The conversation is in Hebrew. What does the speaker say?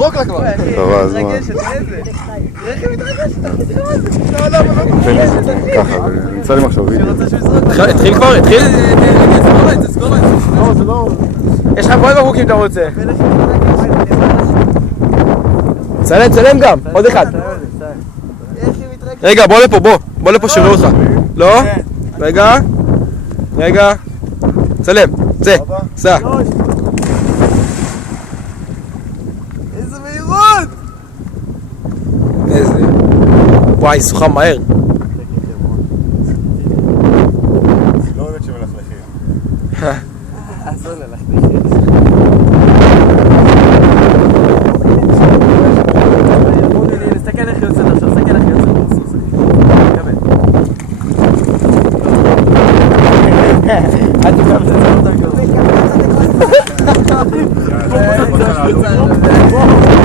זרוק לה כבר. טוב, אז מה? מתרגשת, תראה את זה. תראה איך היא מתרגשת, תראה את זה. לא, לא, לא. ככה, נמצא לי מחשב וידאו. התחיל כבר, התחיל, תסגור לה את זה. לא, זה לא... יש לך כל בקבוק אם אתה רוצה. צלם גם, עוד אחד. רגע, בוא לפה, בוא לפה שיראו אותך. לא? רגע. צלם, זה, סע. איזה מהירות! איזה... וואי, שוחה מהר. לא יודעת שמלכלכים. אסור ללכלכים. תסתכל איך יוצאת עכשיו, תסתכל איך יוצאת בסוס, אחי. אל תקרא לזה יותר גרוע.